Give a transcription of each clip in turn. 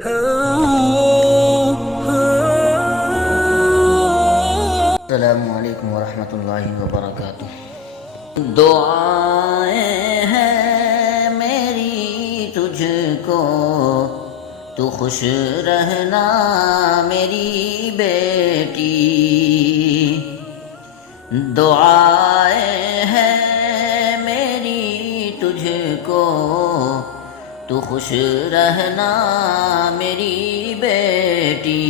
السلام علیکم ورحمۃ اللہ وبرکاتہ۔ دعائیں ہیں میری تجھ کو، تو خوش رہنا میری بیٹی۔ دعائیں ہیں میری تجھ کو، تو خوش رہنا میری بیٹی۔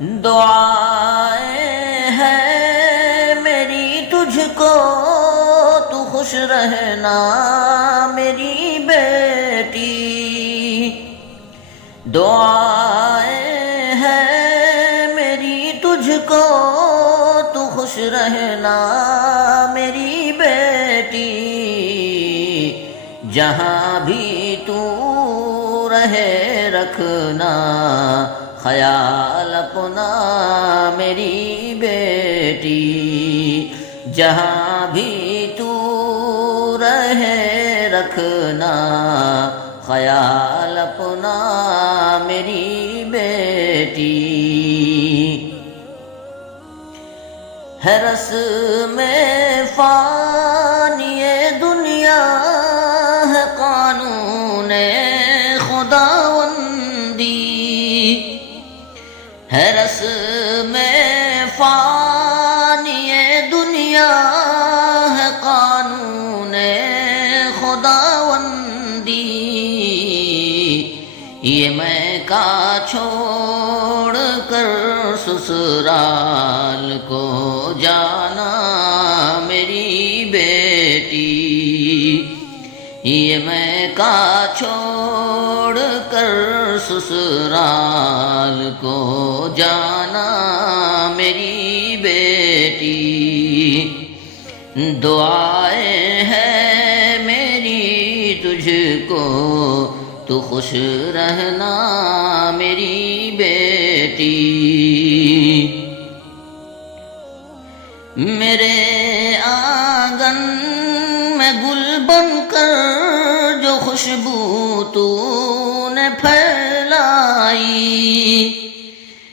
دعائیں ہیں میری تجھ کو، تو خوش رہنا میری بیٹی۔ دعائیں ہیں میری تجھ کو، تو خوش رہنا میری بیٹی۔ جہاں بھی تو رہے رکھنا خیال اپنا میری بیٹی۔ جہاں بھی تو رہے رکھنا خیال اپنا میری بیٹی۔ ہے رسم فانی دنیا، ہے قانون خداوندی۔ ہے رسم فانی دنیا، ہے قانون خداوندی۔ یہ میں کا چھوڑ کر سسرال کو جانا میری بیٹی۔ یہ میں کا چھوڑ کر سسرال کو جانا میری بیٹی۔ دعائیں ہیں میری تجھ کو، تو خوش رہنا میری بیٹی۔ میرے آنگن میں گل بن کر جو خوشبو تو نے پھیلائی،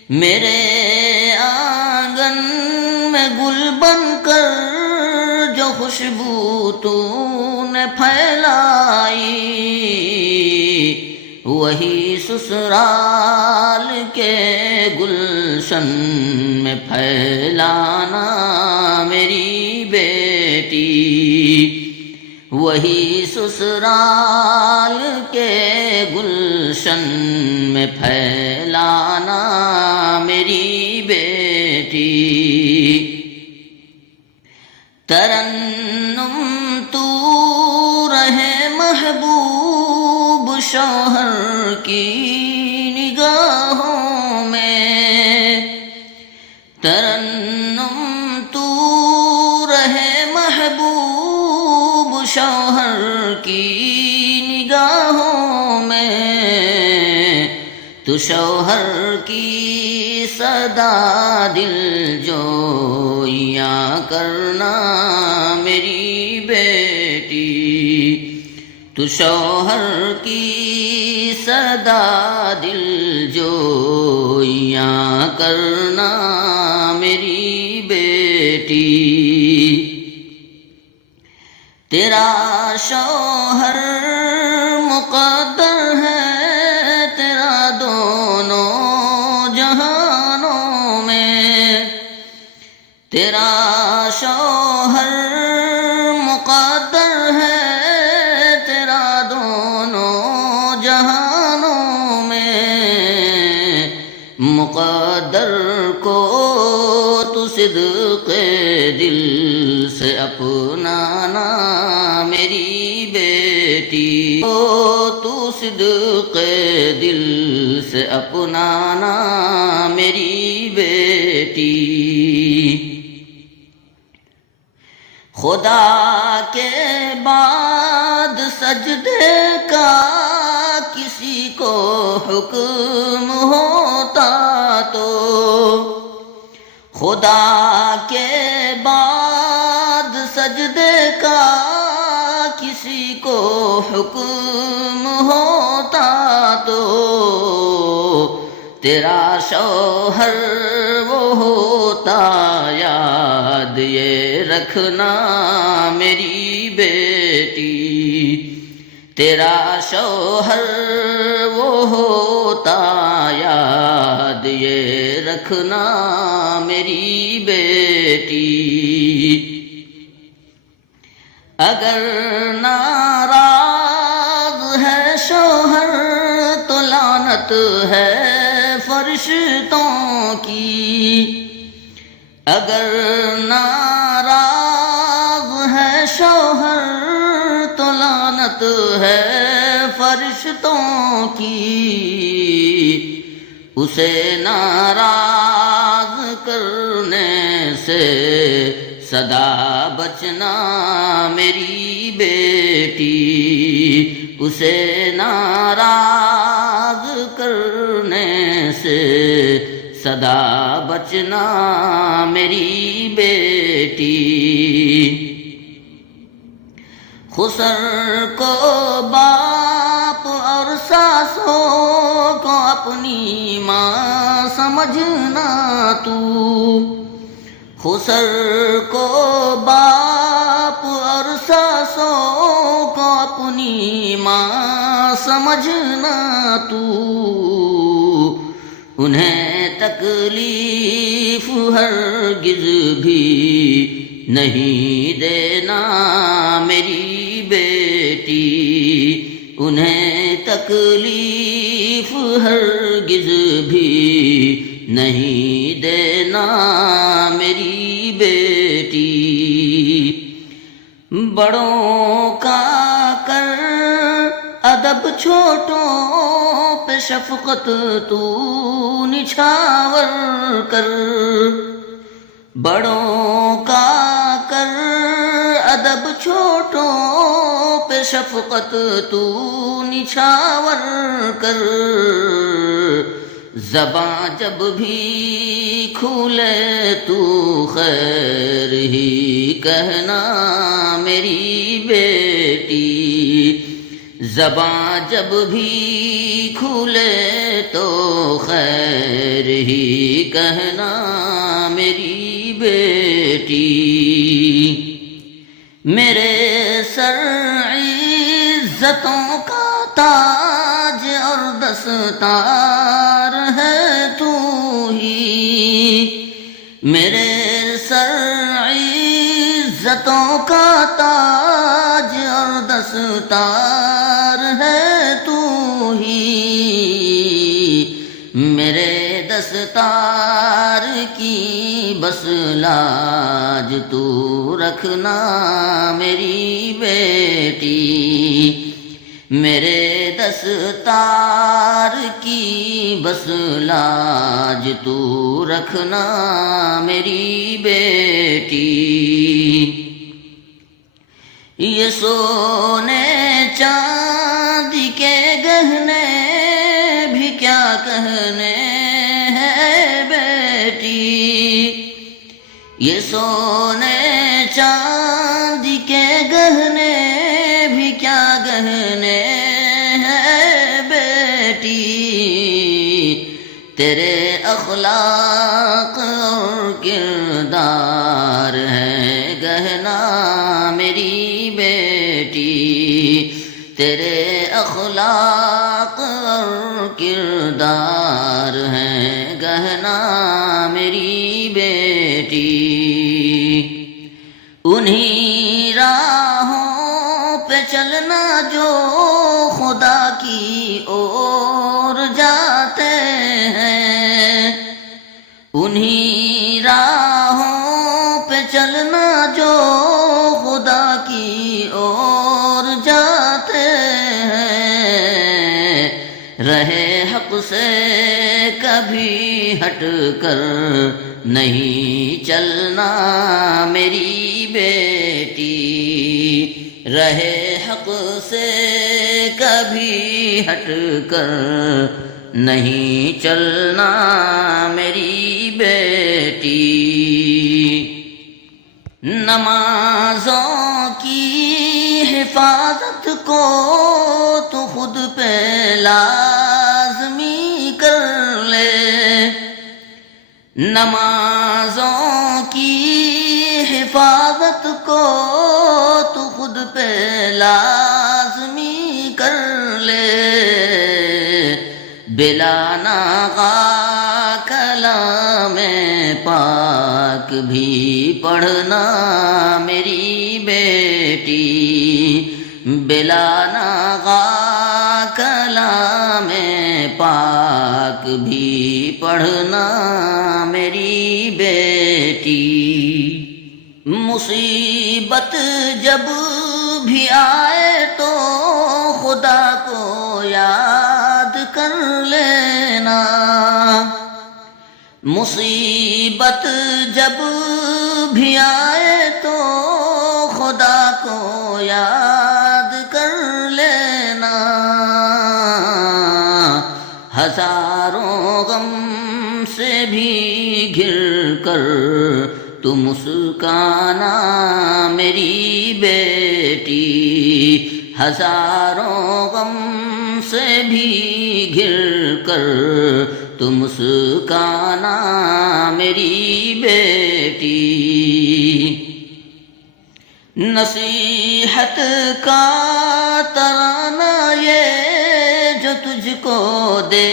میرے آنگن میں گل بن کر جو خوشبو تو نے پھیلائی، وہی سسرال کے گلشن میں پھیلانا میری بیٹی۔ وہی سسرال کے گلشن میں پھیلانا میری بیٹی۔ ترنم تو رہے محبوب شوہر کی نگاہوں میں۔ ترنم تو رہے محبوب شوہر کی نگاہوں میں۔ تو شوہر کی صدا دل جویاں کرنا میری بیٹی۔ تو شوہر کی صدا دل جویاں کرنا میری بیٹی۔ تیرا شوہر مقدر ہے تیرا دونوں جہانوں میں۔ تیرا شوہر مقدر ہے تیرا دونوں جہانوں میں۔ مقدر کو تو صدق دل سے اپنانا میری بیٹی۔ تو صدق دل سے اپنانا میری بیٹی۔ خدا کے بعد سجدے کا کسی کو حکم ہوتا تو، خدا کے بعد سجدے کا کسی کو حکم ہوتا تیرا شوہر وہ ہوتا یاد یہ رکھنا میری بیٹی، تیرا شوہر وہ ہوتا یاد یہ رکھنا میری بیٹی، اگر ناراض ہے شوہر تو لعنت ہے فرشتوں کی، اگر ناراض ہے شوہر تو لعنت ہے فرشتوں کی، اسے ناراض کرنے سے سدا بچنا میری بیٹی، اسے ناراض کرنے سے سدا بچنا میری بیٹی، خسر کو باپ اور ساسوں کو اپنی ماں سمجھنا تو، خسر کو باپ اور ساسوں کو اپنی ماں سمجھنا تو، انہیں تکلیف ہرگز بھی نہیں دینا میری بیٹی، انہیں تکلیف ہرگز بھی نہیں دینا میری بیٹی، بڑوں کا کر ادب چھوٹوں پہ شفقت تو نچھاور کر، بڑوں کا کر ادب چھوٹوں پہ شفقت تو نچھاور کر، زباں جب بھی کھولے تو خیر ہی کہنا میری بیٹی، زباں جب بھی کھولے تو خیر ہی کہنا میری بیٹی، میرے سر عزتوں کا تاج اور دستار ہے تو ہی، میرے سر عزتوں کا تاج اور دستار ہے تو ہی، میرے دستار کی بس لاج تو رکھنا میری بیٹی، میرے دستار کی بس لاج تو رکھنا میری بیٹی، یہ سونے چاندی کے گہنے بھی کیا کہنے ہیں بیٹی، یہ سونے چاندی کے گہنے بھی کیا گہنے ہیں بیٹی، تیرے اخلاق اور کردار ہے گہنا میری بیٹی، تیرے اخلاق اور کردار ہے گہنا میری بیٹی، انہی راہوں پہ چلنا جو خدا کی اور جاتے ہیں، انہی راہوں پہ چلنا جو خدا کی اور جاتے ہیں، رہے حق سے کبھی ہٹ کر نہیں چلنا میری بیٹی، رہے حق سے کبھی ہٹ کر نہیں چلنا میری بیٹی، نمازوں کی حفاظت کو تو خود پہ لازمی کر لے، نمازوں کی حفاظت کو تو خود پہ لازمی کر لے، بلا ناغہ کلام پاک بھی پڑھنا میری بیٹی، بلا ناغہ کلام پاک بھی پڑھنا میری بیٹی۔ مصیبت جب بھی آئے تو خدا کو یاد کر لینا، مصیبت جب بھی آئے تو خدا کو یاد کر لینا، ہزاروں غم سے بھی گھر کر تو مسکانا میری بیٹی، ہزاروں غم سے بھی گھر کر تو مسکانا میری بیٹی۔ نصیحت کا ترانہ یہ جو تجھ کو دے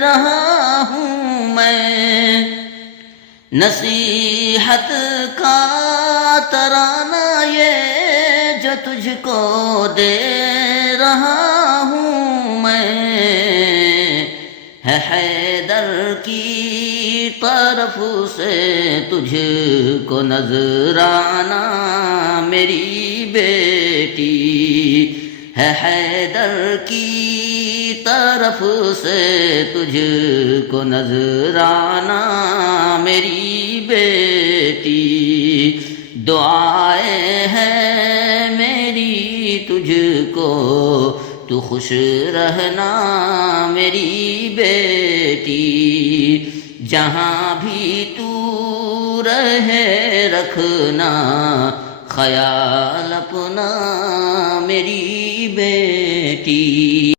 رہا ہوں میں، نصیحت کا ترانہ یہ جو تجھ کو دے رہا ہوں میں، ہے حیدر کی طرف سے تجھ کو نذرانہ میری بیٹی، ہے حیدر کی طرف سے تجھ کو نذرانہ میری بیٹی، دعائیں ہیں میری تجھ کو تو خوش رہنا میری بیٹی، جہاں بھی تو رہے رکھنا خیال اپنا میری بیٹی۔